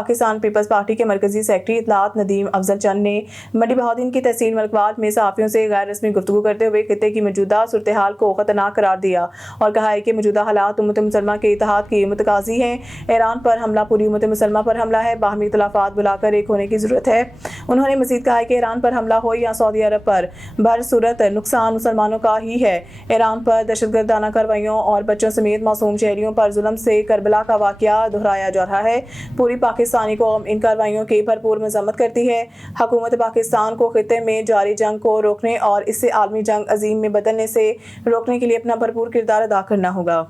Pakistan peoples party के मरकजी secretary इतलात Nadeem Afzal चंद ने मंडी बहाउद्दीन की तहसील मलकवाट में सहाफ़ियों से गैर रस्मी गुफ्तगू करते हुए खित्ते की मौजूदा सूरत हाल को खतरनाक करार दिया और कहा है कि मौजूदा हालात उम्मत मुसलमा के इत्तेहाद की मुतकाज़ी हैं। ईरान पर हमला पूरी उम्मत मुसलमा पर हमला है, बाहमी इख्तिलाफात बुलाकर एक होने की ज़रूरत है। उन्होंने मज़ीद कहा है कि ईरान पर हमला हो या सऊदी अरब पर, बहर सूरत नुकसान मुसलमानों का ही है। ईरान पर दहशतगर्दाना कार्रवाइयों और बच्चों समेत मासूम शहरियों पर जुल्म से करबला का वाक़या दोहराया जा रहा है। पूरी पाकिस्तानी कौम इन कार्रवाइयों की भरपूर मज़म्मत करती है। हुकूमत पाकिस्तान को खित्ते में जारी जंग को रोकने और इससे आलमी जंग अजीम में बदलने से रोकने के लिए अपना भरपूर किरदार अदा करना होगा।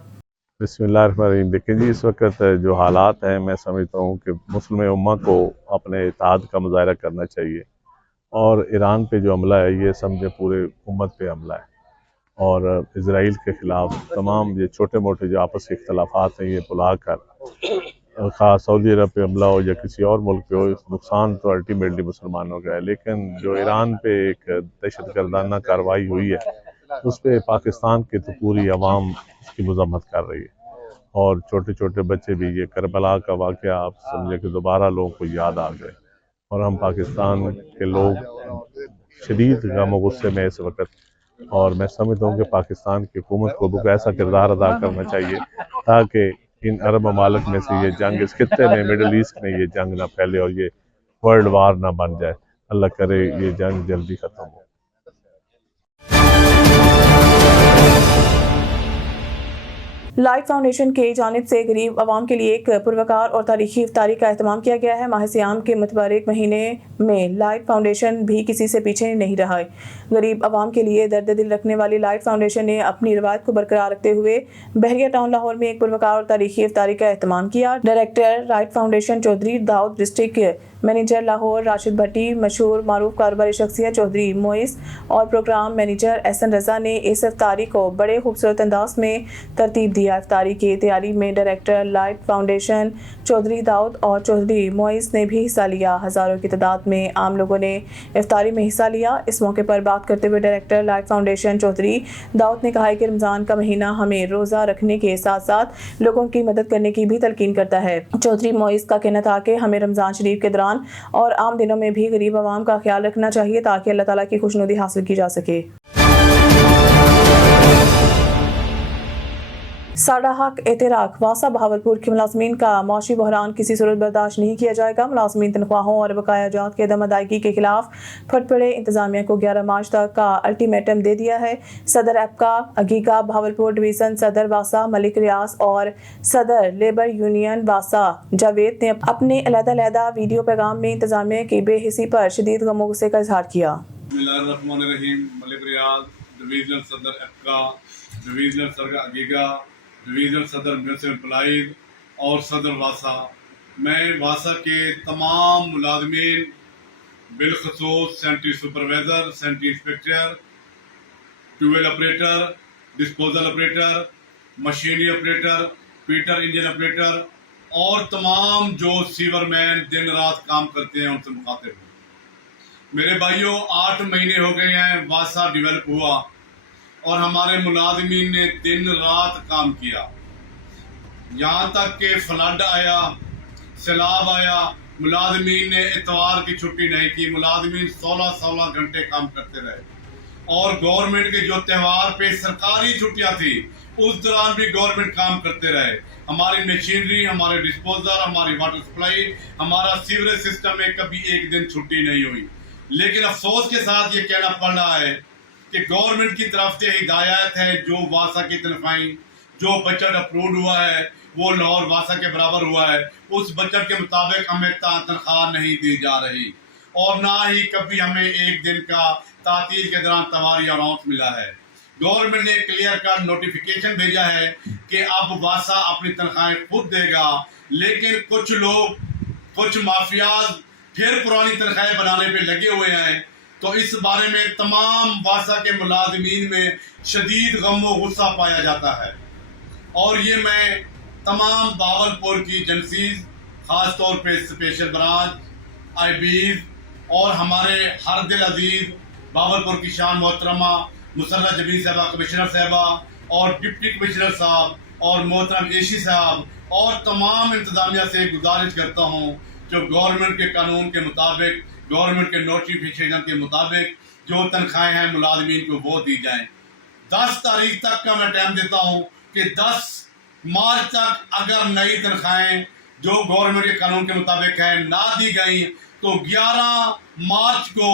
बिस्मिल्लाहिर्रहमानिर्रहीम। देखिए जी, इस वक्त जो हालात हैं, मैं समझता हूँ कि मुस्लिम उम्मा को अपने इत्तेहाद का मुजाहरा करना चाहिए और ईरान पे जो हमला है ये समझे पूरे उम्मत पे हमला है और इजराइल के ख़िलाफ़ तमाम ये छोटे मोटे जो आपस के इख्तलाफात हैं ये भुला कर ख़ास सऊदी अरब पे हमला हो या किसी और मुल्क पे हो, नुकसान तो अल्टीमेटली मुसलमानों का है। लेकिन जो ईरान पे एक दहशतगर्दाना कार्रवाई हुई है उस पर पाकिस्तान की तो पूरी आवाम उसकी मज़म्मत कर रही है और छोटे छोटे बच्चे भी, ये करबला का वाक़या आप समझे कि दोबारा लोगों को याद आ गए और हम पाकिस्तान के लोग शदीद गम और गुस्से में इस वक्त। और मैं समझता हूँ कि पाकिस्तान की हुकूमत को भी ऐसा किरदार अदा करना चाहिए ताकि इन अरब ममालिक में से ये जंग, इस खित्ते में, मिडल ईस्ट में ये जंग ना फैले और ये वर्ल्ड वार ना बन जाए। अल्लाह करे ये जंग जल्दी ख़त्म हो। लाइट फाउंडेशन की जानिब से गरीब आवाम के लिए एक पुरवकार और तारीखी इफ्तारी का एहतमाम किया गया है। माह सियाम के मुतबारक महीने में लाइट फाउंडेशन भी किसी से पीछे नहीं रहा है। गरीब आवाम के लिए दर्द दिल रखने वाली लाइट फाउंडेशन ने अपनी रवायत को बरकरार रखते हुए बहरिया टाउन लाहौर में एक पुरवकार और तारीखी इफ्तारी का एहतमाम किया। Director light foundation Chaudhry Daud, district manager Lahore Rashid Bhatti, मशहूर मारूफ कारोबारी शख्सियत चौधरी मोइस और प्रोग्राम मैनेजर एहसन रजा ने इस इफ्तारी को बड़े खूबसूरत अंदाज में तरतीब दिया। इफ्तारी की तैयारी में director light foundation Chaudhry Dawood और चौधरी मोइस ने भी हिस्सा लिया। हज़ारों की तादाद में आम लोगों ने इफ्तारी में हिस्सा लिया। इस मौके पर बात करते हुए director light foundation Chaudhry Dawood ने कहा कि रमज़ान का महीना हमें रोज़ा रखने के साथ साथ लोगों की मदद करने की भी तलकीन करता है। चौधरी मोइस का कहना था कि हमें रमज़ान शरीफ के दौरान और आम दिनों में भी गरीब आवाम का ख्याल रखना चाहिए ताकि अल्लाह ताला की खुशनुदी हासिल की जा सके। साडा हक एतराक वासा बहावलपुर के मुलाजमीन का मौशी बहरान किसी सूरत बर्दाश्त नहीं किया जाएगा। मुलाजमीन तनख्वाहों और बकाया जात के अदम अदायगी के खिलाफ फट पड़े। इंतजामिया को 11 मार्च तक का अल्टीमेटम दे दिया है। सदर एपका अगीगा बहावलपुर डिवीजन, सदर वासा मलिक रियाज और सदर लेबर यूनियन वासा जावेद ने अपने अलग-अलग वीडियो पैगाम में इंतजामिया की बेहिसी पर शदीद गम गुस्से का इजहार किया। मलिक रियाज, डिवीजनल सदर एपका, डिवीजनल सदर अगीगा, डिवीजनल सदर म्यूनसिपल एम्प्लॉइज और सदर वासा, मैं वासा के तमाम मुलाजमीन बिलखसूस sanitary supervisor, sanitary inspector, tubewell operator, disposal operator, machinery operator, पीटर इंजन ऑपरेटर और तमाम जो सीवरमैन दिन रात काम करते हैं उनसे मुखातिब हूँ। मेरे भाइयों, 8 महीने हो गए हैं वासा डेवलप हुआ और हमारे मुलाजमीन ने दिन रात काम किया। यहाँ तक कि फ्लड आया, सैलाब आया, मुलाजमीन ने इतवार की छुट्टी नहीं की। मुलाजमीन 16 घंटे काम करते रहे और गवर्नमेंट के जो त्यौहार पे सरकारी छुट्टियाँ थी उस दौरान भी गवर्नमेंट काम करते रहे। हमारी मशीनरी, हमारे डिस्पोजल, हमारी वाटर सप्लाई, हमारा सीवरेज सिस्टम में कभी एक दिन छुट्टी नहीं हुई। लेकिन अफसोस के साथ ये कहना पड़ रहा है कि गवर्नमेंट की तरफ से हिदायत है, जो वासा की तनख्वाहें, जो बजट अप्रूव हुआ है वो लाहौर वासा के बराबर हुआ है, उस बजट के मुताबिक हमें तनख्वाह नहीं दी जा रही और ना ही कभी हमें एक दिन का तातील के दौरान तवारी अलाउंस मिला है। गवर्नमेंट ने क्लियर कट नोटिफिकेशन भेजा है कि अब वासा अपनी तनख्वाहें खुद देगा, लेकिन कुछ लोग, कुछ माफियाज फिर पुरानी तनख्वाहें बनाने पे लगे हुए हैं। तो इस बारे में तमाम वासा के मुलाजमीन में शदीद गम व गुस्सा पाया जाता है और ये मैं तमाम बावलपुर की एजेंसीज, खास तौर पे स्पेशल ब्रांच, आईबीज और हमारे हर दिल अजीज बावलपुर की शान मोहतरमा मुसर्रत जमीन साहबा, कमिश्नर साहबा और डिप्टी कमिश्नर साहब और मोहतरम एशी साहब और तमाम इंतजामिया से गुजारिश करता हूँ जो गवर्नमेंट के कानून के मुताबिक, गवर्नमेंट के नोटिफिकेशन के मुताबिक जो तनख्वाहें हैं मुलाजमीन को वो दी जाएं। 10 तारीख तक का मैं टाइम देता हूँ कि 10 मार्च तक अगर नई तनख्वाहें जो गवर्नमेंट के कानून के मुताबिक है ना दी गई तो 11 मार्च को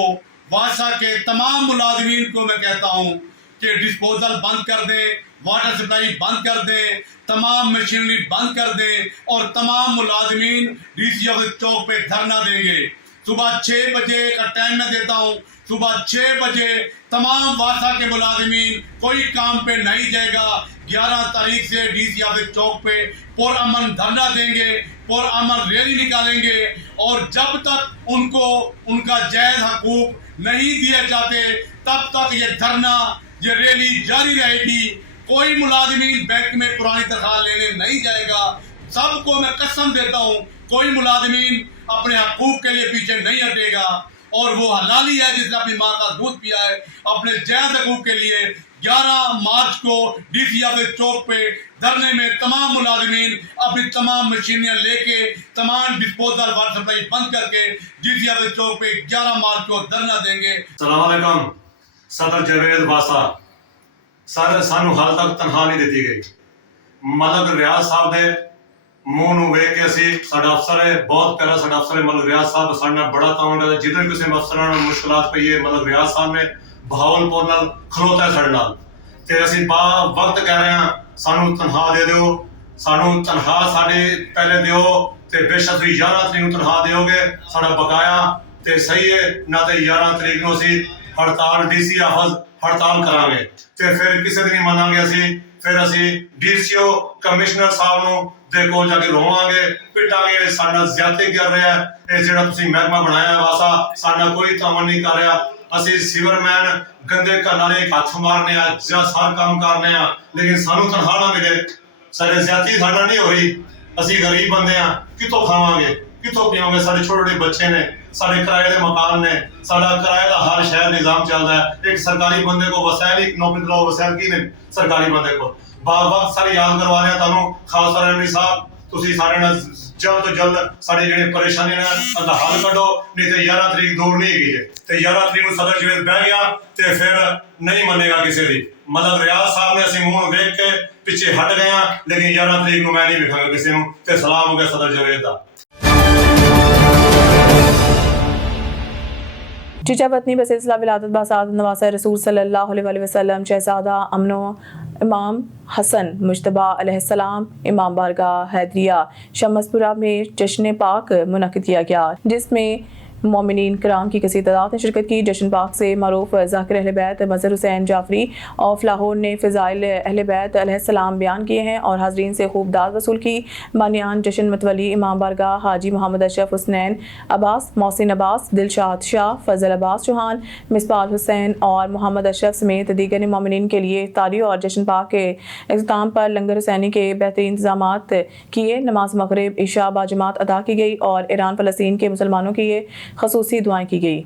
वासा के तमाम मुलाजमीन को मैं कहता हूँ कि डिस्पोजल बंद कर दें, वाटर सप्लाई बंद कर दें, तमाम मशीनरी बंद कर दें और तमाम मुलाजमीन डीसी ऑफिस चौक पे धरना देंगे। सुबह 6 बजे का टाइम मैं देता हूँ, सुबह 6 बजे तमाम वासा के मुलाजमीन कोई काम पे नहीं जाएगा। 11 तारीख से डीसी ऑफिस चौक पे पुरअमन धरना देंगे, पुरअमन रैली निकालेंगे और जब तक उनको उनका जायज हकूक नहीं दिए जाते तब तक ये धरना, ये रैली जारी रहेगी। कोई मुलाजमीन बैंक में पुरानी तनख्वाह लेने नहीं जाएगा। सबको मैं कसम देता हूँ कोई मुलाजमीन अपने हकूक के लिए पीछे नहीं हटेगा और वो हलाली है जिसने अपनी माँ का दूध पिया है। अपने जायज हकूक के लिए 11 मार्च को डीसी ऑफिस चौक पे धरने में तमाम मुलाजमीन अपनी तमाम मशीनियां लेके तमाम डिस्पोजल वाटर सप्लाई बंद करके डीसी ऑफिस चौक पे 11 मार्च को धरना देंगे। अस्सलाम वालेकुम। सदर जवेद वासा सर सानू हाल तक तनख्वाह नहीं दी गई। मलक रियाज साहब दे मुंह ਨੂੰ ਵੇਖ ਕੇ ਅਸੀਂ ਸਾਡਾ ਅਫਸਰ ਹੈ ਬਹੁਤ ਪਿਆਰਾ ਸਾਡਾ ਅਫਸਰ ਹੈ ਮਲਕ ਰਿਆਜ਼ ਸਾਹਿਬ ਸਾਡੇ ਨਾਲ ਬੜਾ ਤਾਉਣ ਕਰਦਾ ਜਦੋਂ ਵੀ ਕਿਸੇ ਅਫਸਰਾਂ ਨੂੰ ਮੁਸ਼ਕਲਾਤ ਪਈ ਹੈ ਮਲਕ ਰਿਆਜ਼ ਸਾਹਿਬ ਨੇ ਬਹਾਵਲਪੁਰ ਨਾਲ ਖਲੋਤਾ ਸਾਡੇ ਨਾਲ ਤੇ ਅਸੀਂ ਬਾ ਵਕਤ ਕਹਿ ਰਹੇ ਹਾਂ ਸਾਨੂੰ ਤਨਖਾਹ ਦੇ ਦਿਓ ਸਾਨੂੰ ਤਨਖਾਹ ਸਾਡੇ ਪਹਿਲੇ ਦਿਓ ਤੇ ਬੇਸ਼ੱਕ ਤੁਸੀਂ 11 ਤਰੀਕ ਨੂੰ ਤਨਖਾਹ ਦਿਓਗੇ ਸਾਡਾ ਬਕਾਇਆ ਤੇ ਸਹੀ ਹੈ ਨਾ ਤੇ 11 ਤਰੀਕ ਨੂੰ ਅਸੀਂ ਹੜਤਾਲ ਡੀਸੀ ਆਫਿਸ ਹੜਤਾਲ ਕਰਾਂਗੇ ਤੇ ਫਿਰ ਕਿਸੇ ਦਿਨ ਨਹੀਂ ਮੰਨਾਂਗੇ ਅਸੀਂ ਫਿਰ ਅਸੀਂ ਡੀਸੀਓ ਕਮਿਸ਼ਨਰ ਸਾਹਿਬ ਨੂੰ ਦੇ ਕੋਲ ਜਾ ਕੇ ਰੋਵਾਂਗੇ ਪਿਟਾਂਗੇ ਸਾਡਾ ਜ਼ਿਆਦਤੀ ਕਰ ਰਿਹਾ ਇਹ ਜਿਹੜਾ ਤੁਸੀਂ ਮਹਿਕਮਾ ਬਣਾਇਆ ਵਾਸਾ ਸਾਡਾ ਕੋਈ ਤਾਮਨ ਨਹੀਂ ਕਰ ਰਿਹਾ ਅਸੀਂ ਸਿਵਰਮੈਨ ਗੰਦੇ ਘਰਾਂ ਦੇ ਹੱਥ ਮਾਰਨੇ ਆ ਜਾਂ ਸਾਰ ਕੰਮ ਕਰਨੇ ਆ ਲੇਕਿਨ ਸਾਨੂੰ ਤਨਖਾਹ ਨਾ ਮਿਲੇ ਸਾਡੇ ਜ਼ਿਆਦਤੀ ਸਾਡਾ ਨਹੀਂ ਹੋਈ ਅਸੀਂ ਗਰੀਬ ਬੰਦੇ ਆ ਕਿੱਥੋਂ ਖਾਵਾਂਗੇ ਕਿੱਥੋਂ ਪੀਵਾਂਗੇ ਸਾਡੇ ਛੋਟੇ ਛੋਟੇ ਬੱਚੇ ਨੇ ਸਾਡੇ ਕਿਰਾਏ ਦੇ ਮਕਾਨ ਨੇ ਸਾਡਾ ਕਿਰਾਏ ਦਾ ਹਰ ਸ਼ਹਿਰ ਨਿਜ਼ਾਮ ਚੱਲਦਾ ਹੈ ਇੱਕ ਸਰਕਾਰੀ ਬੰਦੇ ਕੋ ਵਸਾਇਲ ਇੱਕ ਨੌਕਰੀ ਦਿਲਾਓ ਵਸਾਇਲ ਕੀ ਨੇ ਸਰਕਾਰੀ ਬੰਦੇ ਕੋ ਬਾਰ-ਬਾਰ ਸਾਰੇ ਯਾਦ ਕਰਵਾ ਰਹੇ ਤੁਹਾਨੂੰ ਖਾਲਸਾ ਰਣਵੀਰ ਸਾਹਿਬ ਤੁਸੀਂ ਸਾਡੇ ਨਾਲ ਜਲਦ ਤੋਂ ਜਲਦ ਸਾਡੇ ਜਿਹੜੇ ਪਰੇਸ਼ਾਨੀ ਨੇ ਉਹਦਾ ਹੱਲ ਕੱਢੋ ਨਹੀਂ ਤੇ 11 ਤਰੀਕ ਦੂਰ ਨਹੀਂ ਹੈਗੀ ਤੇ 11 ਤਰੀਕ ਨੂੰ ਸਦਰ ਜਵੇਦ ਬਹਿ ਗਿਆ ਤੇ ਫਿਰ ਨਹੀਂ ਮੰਨੇਗਾ ਕਿਸੇ ਦੀ ਮਤਲਬ ਰਿਆਜ਼ ਸਾਹਿਬ ਨੇ ਅਸੀਂ ਮੂੰਹ ਵੇਖ ਕੇ ਪਿੱਛੇ ਹਟ ਗਏ ਹਾਂ ਲੇਕਿਨ 11 ਤਰੀਕ ਨੂੰ ਮੈਂ ਨਹੀਂ ਵੇਖਾਂਗਾ ਕਿਸੇ ਨੂੰ ਤੇ ਸਲਾਮ ਹੋ ਗਿਆ ਸਦਰ ਜਵੇਦ ਦਾ जीजा वतनी बसिलसिला विलादत बासाद नवासा रसूल सल्लल्लाहु अलैहि वसल्लम शहजादा अमनो इमाम हसन मुश्तबा अलैहिस्सलाम इमाम बारगाह हैदरिया शमसपुरा में जश्न पाक मुनक़िद किया गया जिसमें मोमिनीन कराम की कसीर तादाद ने शिरकत की। जश्न पाक से मरूफ ज़ाकिर अहले बैत मज़हर हुसैन जाफरी ऑफ लाहौर ने फ़ज़ाइल अहले बैत अलैहिस्सलाम बयान किए हैं और हाज़रीन से खूब दाद वसूल की। बानियान जश्न मतवली इमाम बारगाह हाजी मोहम्मद अशरफ हुसनैन अब्बास मोहसिन अब्बास दिलशाद शाह फ़ज़ल अब्बास चौहान मिसबाल हुसैन और मोहम्मद अशरफ समेत दीगर ने मोमिनीन के लिए इफ्तारी और जश्न पाक के इख्तिताम पर लंगर हुसैनी के बेहतरीन इंतज़ामात किए। नमाज मगरिब इशा बाजमात अदा की गई और ईरान फ़लस्तीन के मुसलमानों की ये खसूसी दुआएं की गई।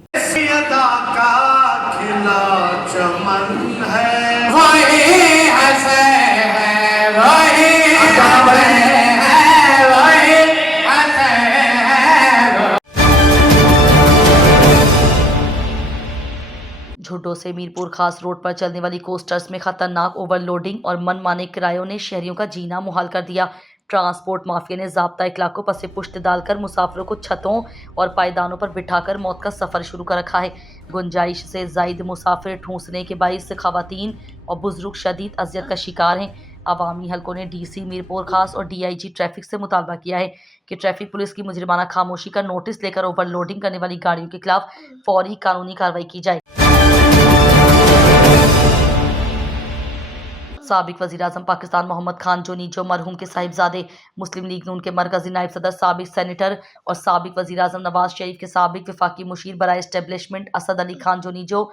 झुड्डो से मीरपुर खास रोड पर चलने वाली कोस्टर्स में खतरनाक ओवरलोडिंग और मनमाने किरायों ने शहरियों का जीना मुहाल कर दिया। ट्रांसपोर्ट माफिया ने ज़ाब्ता इखलाक को पसे पुश्त डालकर मुसाफिरों को छतों और पायदानों पर बिठाकर मौत का सफ़र शुरू कर रखा है। गुंजाइश से ज़ायद मुसाफिर ठूंसने के बाइस खवातीन और बुजुर्ग शदीद अजियत का शिकार हैं। अवामी हलकों ने डीसी मीरपुर खास और डीआईजी ट्रैफिक से मुतालबा किया है कि ट्रैफिक पुलिस की मुजरिमाना खामोशी का नोटिस लेकर ओवरलोडिंग करने वाली गाड़ियों के खिलाफ फौरी कानूनी कार्रवाई की जाए। साबिक वज़ीर आज़म पाकिस्तान मोहम्मद खान जोनीजो मरहूम के साहिबजादे मुस्लिम लीग नून के मरकजी नायब सदर साबिक सेनेटर और साबिक वज़ीर आज़म नवाज शरीफ के साबिक वफाकी मुशीर बराए इस्टेब्लिशमेंट असद अली खान जोनीजो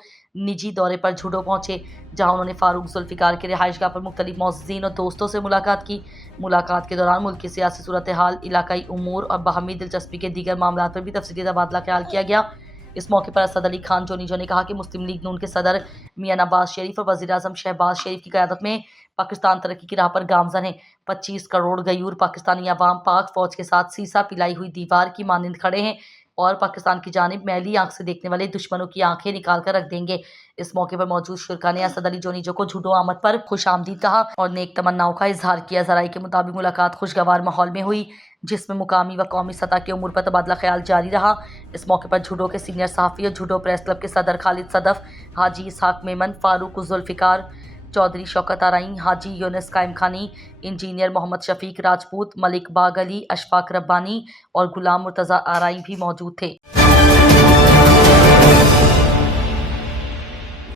निजी दौरे पर झुडो पहुंचे, जहां उन्होंने फारूक जुल्फ़िकार के रिहाइशगाह पर मुख्तलिफ मौज़ीन और दोस्तों से मुलाकात की। मुलाकात के दौरान मुल्क की सियासी सूरत हाल, इलाकाई उमूर और बाहमी दिलचस्पी के दीगर मामलात पर भी तफसीली तबादला ख्याल किया गया। इस मौके पर असद अली खान जोनीजो ने कहा कि मुस्लिम लीग नून के सदर मियां नवाज शरीफ और वज़ीर आज़म शहबाज शरीफ की क़यादत में पाकिस्तान तरक्की की राह पर गामजन है। 25 करोड़ गयूर पाकिस्तानी अवाम पाक फौज के साथ सीसा पिलाई हुई दीवार की मानिंद खड़े हैं और पाकिस्तान की जानिब मैली आंख से देखने वाले दुश्मनों की आंखें निकाल कर रख देंगे। इस मौके पर मौजूद शुरका ने असद अली जोनीजो को झूठो आमद पर खुश आमदीद कहा और नेक तमन्नाओं का इजहार किया। जराये के मुताबिक मुलाकात खुशगवार माहौल में हुई, जिसमें मुकामी व कौमी सतह के उमूर पर तबादला ख्याल जारी रहा। इस मौके पर झूडो के सीनियर सहाफ़ी और झूडो प्रेस क्लब के सदर खालिद सदफ, हाजी इसहाक मेमन, फारूक जुल्फ़िकार, चौधरी शौकत आरई, हाजी यूनिस कायम खानी, इंजीनियर मोहम्मद शफीक राजपूत, मलिक बाग अली, अशफाक रब्बानी और गुलाम मुर्तज़ा आरई भी मौजूद थे।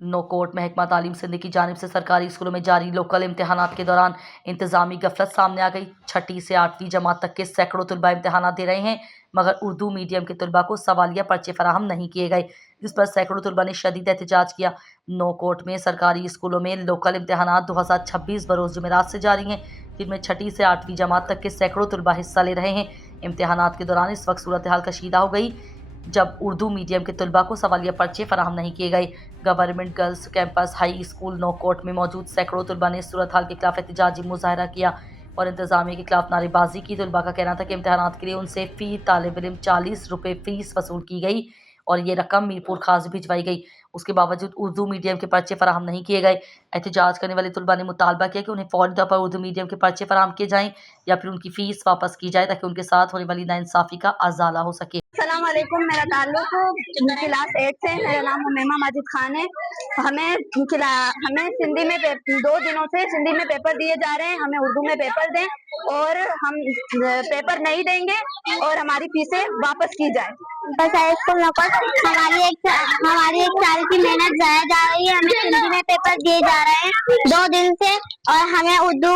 नो कोर्ट महकमा तालीम सिंध की जानिब से सरकारी स्कूलों में जारी लोकल इम्तहानात के दौरान इंतजामी गफलत सामने आ गई। 6ठी से 8वीं जमात तक के सैकड़ों तलबा इम्तहानात दे रहे हैं, मगर उर्दू मीडियम के तलबा को सवालिया पर्चे फराहम नहीं किए गए, जिस पर सैकड़ों तलबा ने शदीद एहतजाज किया। नो कोर्ट में सरकारी स्कूलों में लोकल इम्तहानात 2026 बरोज़ जुमेरात से जारी हैं, जिनमें 6ठी से 8वीं जमात तक के सैकड़ों तलबा हिस्सा ले रहे हैं। इम्तहानात के दौरान इस वक्त सूरत हाल कशीदा हो गई जब उर्दू मीडियम के तलबा को सवालिया पर्चे फराहम नहीं किए गए। Government girls campus high school Naukot में मौजूद सैकड़ों तलबा ने सूरत हाल के खिलाफ एहतजाजी मुजाहरा किया और इंतजामिया के खिलाफ नारेबाजी की। तलबा का कहना था कि इम्तहानात के लिए उनसे फ़ी तालिब इल्म 40 रुपये फ़ीस वसूल की गई और ये रकम मीरपुर खास भिजवाई गई। उसके बावजूद उर्दू मीडियम के पर्चे फराहम नहीं किए गए। एहतजाज करने वाले तलबा ने मुतालबा किया कि उन्हें फ़ौरी तौर पर उर्दू मीडियम के पर्चे फराहम किए जाएँ या फिर उनकी फ़ीस वापस की जाए ताकि उनके साथ होने वाली नाइंसाफ़ी का अजाला हो सके। अस्सलाम वालेकुम, मेरा ताल्लुक क्लास 8 से, मेरा नाम हुमैमा माजिद खान है। हमें सिंधी में 2 दिनों से सिंधी में पेपर दिए जा रहे हैं, हमें उर्दू में पेपर दें और हम पेपर नहीं देंगे और हमारी फीसें वापस की जाए। बस स्कूल हमारी एक साल की मेहनत जाया जा रही है। हमें हिंदी में पेपर दिए जा रहे हैं 2 दिन से और हमें उर्दू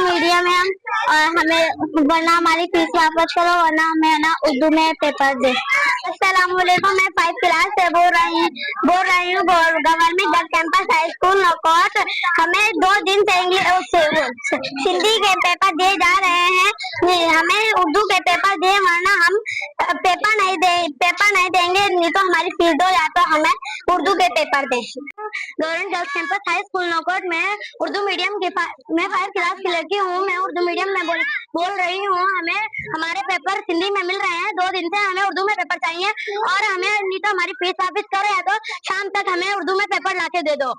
मीडियम है और हमें वरना हमारी फीस वापस करो वरना हमें ना उर्दू में पेपर दे। अस्सलाम वालेकुम, मैं 5 क्लास से बोल रही हूँ government girls campus high school Naukot. हमें 2 दिन से हिंदी के पेपर दिए जा रहे हैं, हमें उर्दू के पेपर दे वरना हम पेपर नहीं देंगे, नहीं तो हमारी फीस दो या तो हमें उर्दू के पेपर दें। Government girls campus high school Naukot में उर्दू मीडियम की मैं 5 क्लास की लड़की हूँ, मैं उर्दू मीडियम में बोल रही हूँ। हमें हमारे पेपर हिंदी में मिल रहे हैं 2 दिन से, हमें उर्दू में पेपर चाहिए और हमें नहीं तो हमारी फीस वापस करो या तो शाम तक हमें उर्दू में पेपर लाके दे दो।